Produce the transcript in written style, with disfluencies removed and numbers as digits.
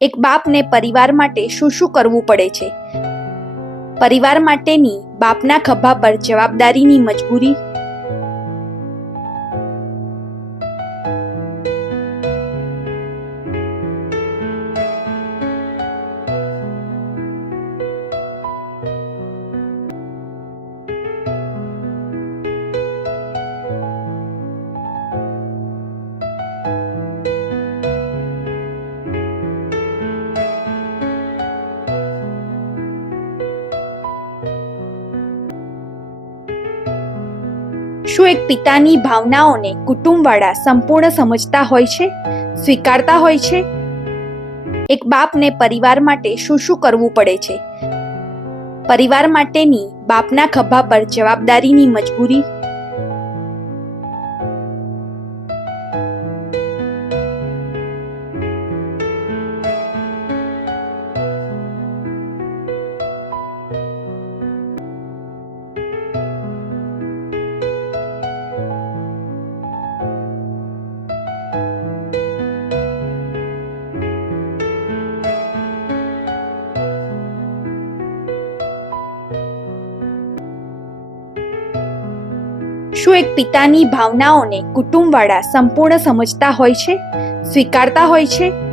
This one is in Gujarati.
એક બાપને પરિવાર માટે શું શું કરવું પડે છે? પરિવાર માટેની બાપના ખભા પર જવાબદારીની મજબૂરી. શું એક પિતાની ભાવનાઓને કુટુંબવાળા સંપૂર્ણ સમજતા હોય છે, સ્વીકારતા હોય છે? એક બાપને પરિવાર માટે શું શું કરવું પડે છે? પરિવાર માટેની બાપના ખભા પર જવાબદારીની મજબૂરી. શું એક પિતાની ભાવનાઓને કુટુંબવાળા સંપૂર્ણ સમજતા હોય છે, સ્વીકારતા હોય છે?